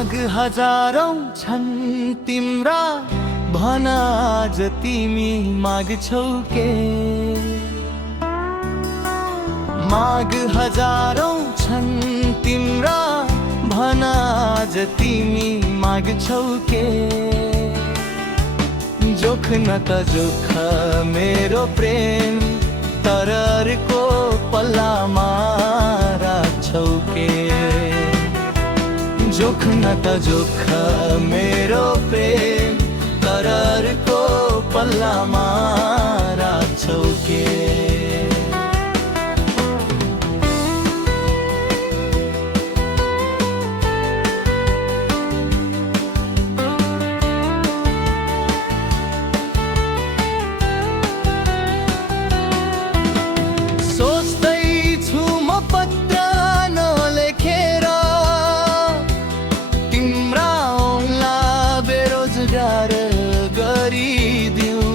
माग हजारौं छन् तिम्रा, भन आज तिमी माग्छौ के? माग हजारौं छन् तिम्रा, भन आज तिमी माग्छौ के? जोख्न त जोख मेरो प्रेम, तर अर्को पल्लामा राख्छौ के? जोख्न त जोख मेरो प्रेम, तर अर्को पल्लामा राख्छौ के? सोच्दैछु म पत्र नलेखेर, तिम्रा औँला बेरोजगार गरिदिउँ।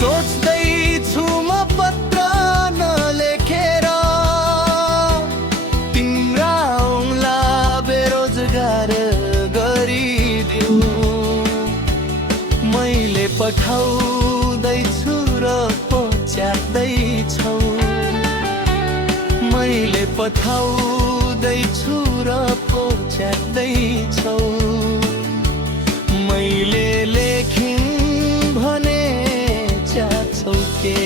सोच्दैछु म पत्र नलेखेर, तिम्रा औँला बेरोजगार गरिदिउँ। मैले पठाउँदैछु र पहुँच्याउँदैछौ, मैले पठाउँदैछु र पहुँच्याउँदैछौ। मैले लेखिन् भने च्याछौ के?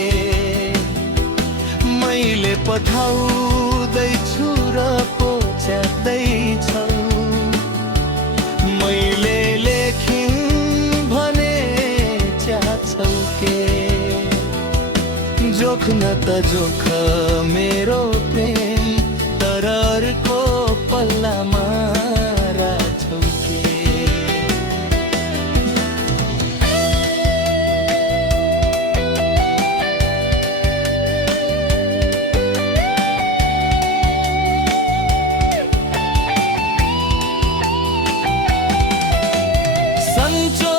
मैले पठाउँदैछु र पहुँच्याउँदैछौ। मैले लेखिन् भने च्याछौ के? जोख्न त जोख मेरो प्रेम, तर अर्को पल्लामा राख्छौ के? सन्चो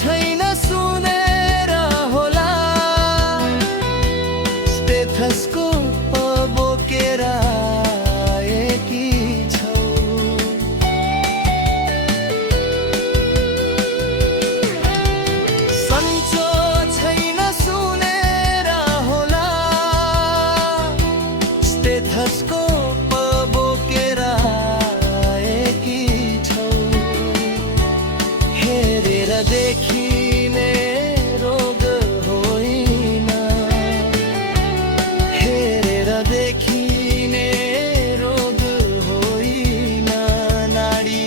छैन सुनेर होला, स्टेथस्कोप बोकेर आएकी छौ। सन्चो छैन सुनेर होला, स्टेथस्कोप बोकेर आएकी छौ। हेरेर देखिने रोग होइन, हेरेर देखिने रोग होइन। नाडी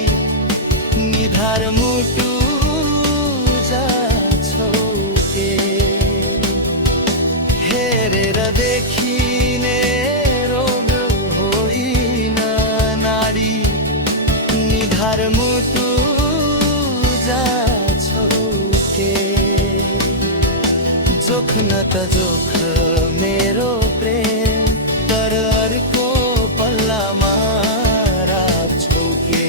निधार मुटु जाछौ के? हेरेर देखिने रोग होइन। नाडी निधार मुटु जाछौ के? जोख्न त जोख मेरो प्रेम, तर अर्को पल्लामा राख्छौ के?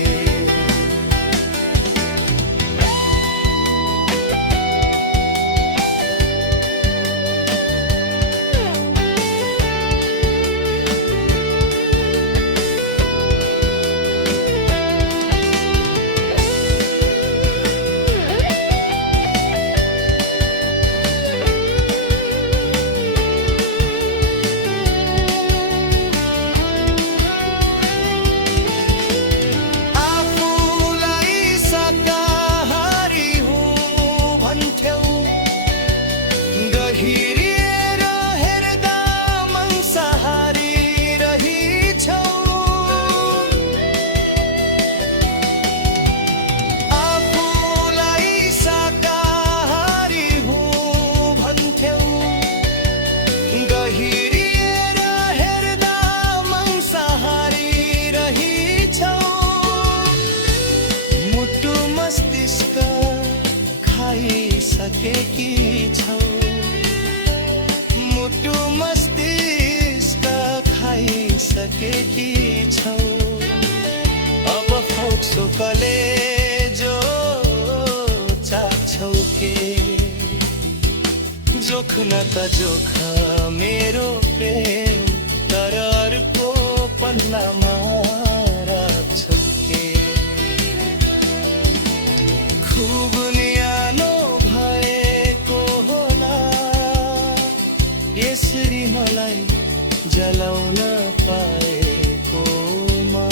हिरिएर हेर्दा मांसाहारी रहिछौ। आफूलाई शाकाहारी हुँ भन्थ्यौ, गहिरिएर हेर्दा मांसाहारी रहिछौ। मुटु मस्तिष्क खाइसकेकी छौ। मुटु मस्तिष्क खाइसकेकी छौ। अब फोक्सो कलेजो चाख्छौ के? जोख्न त जोख मेरो प्रेम, तर पल्लामा राख्छौ के खुब न्यानो भएको होला यसरी मलाई जलाउन पाएकोमा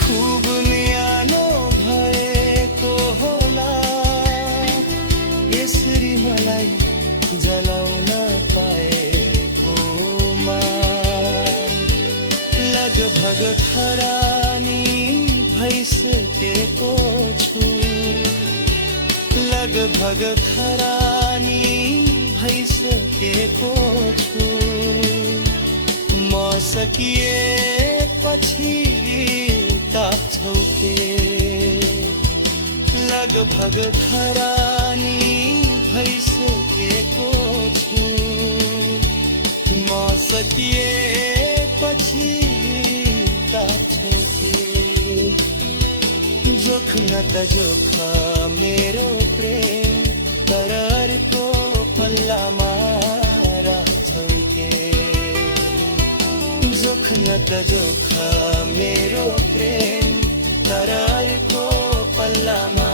खुब न्यानो भएको होला यसरी मलाई जलाउन पाएकोमा लगभग खरानी भइसकेको छु लगभग खरानी भइसकेको छु म सकिएपछि ताप्छौ के लगभग खरानी भइसकेको छु म सकिएपछि ताप्छौ के जोख्न त जोखा मेरो प्रेम तर अर्को पल्लामा राख्छौ के जोख्न त जोखा मेरो प्रेम तर अर्को पल्लामा